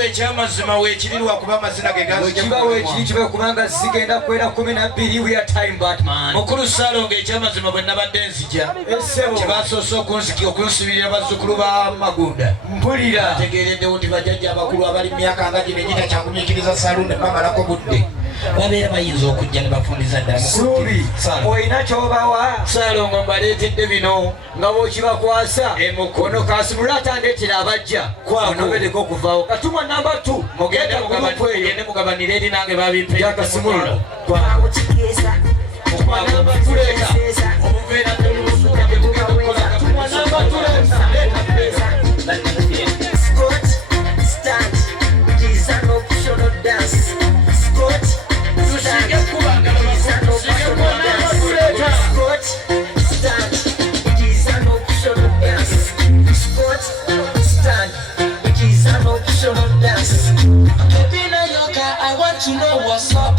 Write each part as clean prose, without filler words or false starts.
Mukulu ekyamazima weekirirwa kuba amazina ge gazikiba weekiri kubanga zigenda kwera 12 we are time Batman. Mukulu Salonga ekyamazima bwe nabadde nzija kyebasoose okunsibirira bazzukulu ba Magunda mpulira ategeereddewo nti bajjajja abakulu abali myaka nga gino egita kyakumiikiriza Salonga bamalako budde babeera bayinza okujja ne bafundiza ddala Suubi olina kyobawa Salonga mbaleetedde bino nga bwokibakwasa ono kasimula atandeetera abajja onobereko okuvaawo katumwa namba 2 mugende mugabanire eri nange babimpeakasimula I want to know what's up.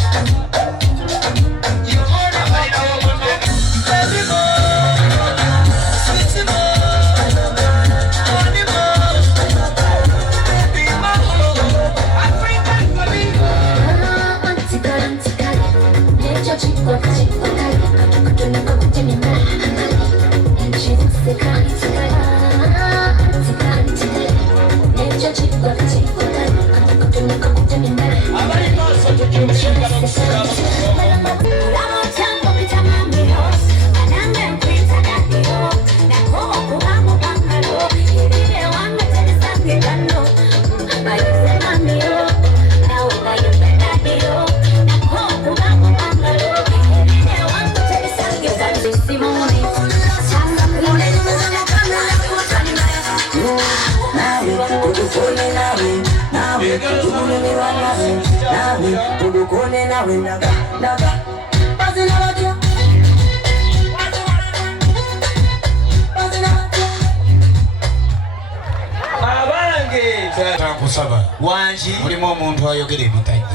You heard about baby sweetie honey baby African Kusaba wanji mulimu omuntu ayogera ebitajja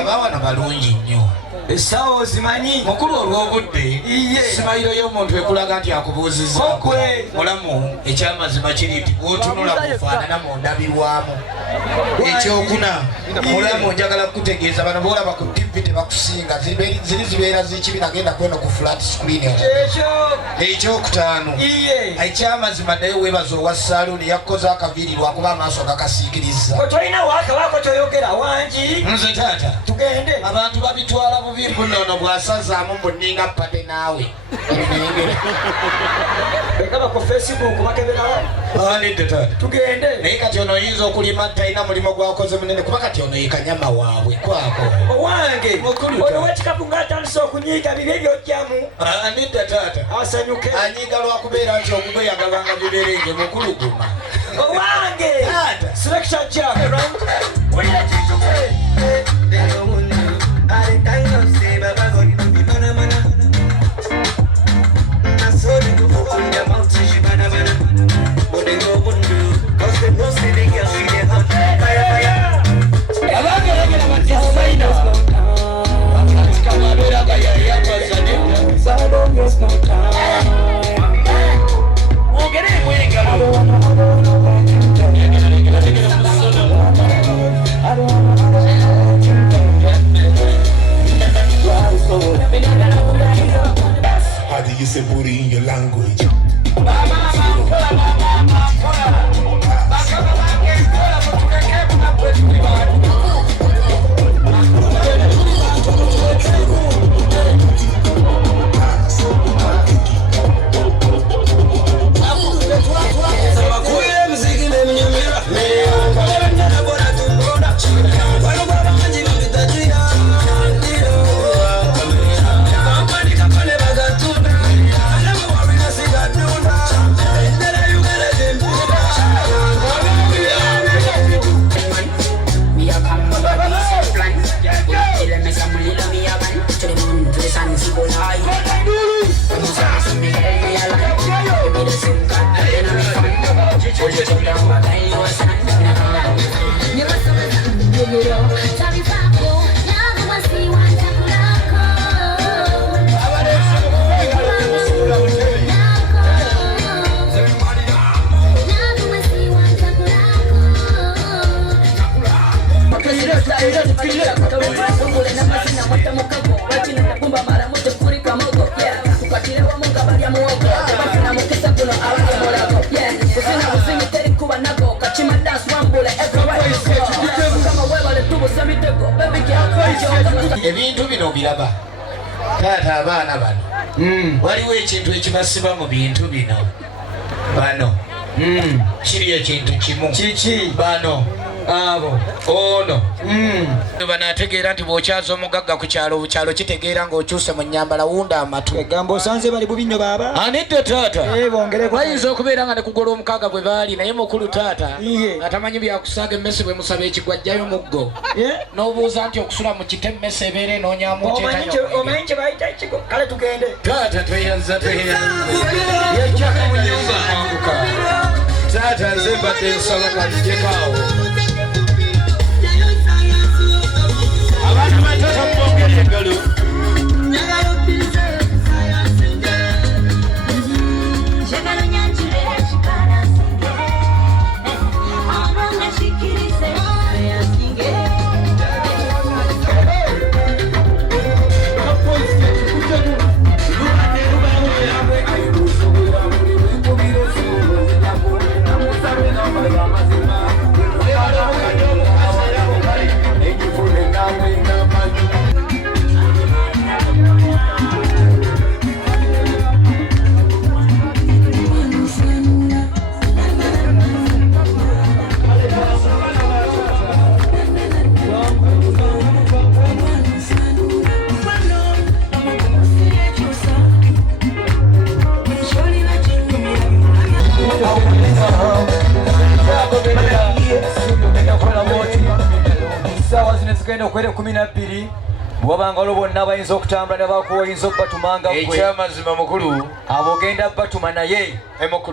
Abawala balungi nnyo essaawa ozimanyi mukulu olw'obudde simayiro y'omuntu ekulaga nti akubuuzizzaako mulamu ekyamazima kiri nti bw'otunula bufaanana mu ndabirwamu ekyokuna mulamu njagala kukutegeeza bano boolaba ku TV tebakusinga ziri zibeera zikibi nagenda kweno ku flat screen ekyokutaano ekyamazima naye weebaza owa saaluuni yakkoze akaviiri lwakuba amaaso gakasiikiriza tolina waakabako toyogera wangi nze taata tugende abantu babitwala bubi munono bw'asazaamu munninga ppate naawe ekaba ku Facebook bakeberawo anidde taata tugende naye kati ono oyinza okulima talina mulimo gwakoze munene kuba kati ono yekanyama waabwe kwako owange ono wekikapu ng'atandise okunyiiga biri ebyojjamu anidde taata asanyuke anyiiga lwakubeera nti omugwe yagabanga biberenge mukuluguma owange selection jack How do you say booty in your language? ebintu bino biraba taata abaana bano waliwo ekintu ekibasiba mu bintu bino bano kiri ekintu kimu kiki bano abo ono banategeera nti bw'okyaza omugagga ku kyalo bukyalo kitegeera ng'okyuse mu nnyambala wunda amatu egamba osanze bali bubi nnyo baaba anidde taata bongereko bayinza okubeera nga ne kugola omukaaga bwe baali naye mukulu taata nga tamanyi byakusaaga emmese bwe musaba ekigwa ajjayo muggo n'obuuza nti okusula mu kita emmese ebeera enoonyamu omanyi kye bayita ekigo kale tugende taata tweyanza yajjaka mu nyumba amanguka taata nze mbadde nsaba kalijekaawo abaana batata mubongere engalo tugenda okwera 12 bwabangalo bonna bayinza okutambula ne bakuwa oyinza okubatumanga ekyamazima mukulu abo ogenda batuma naye emukulu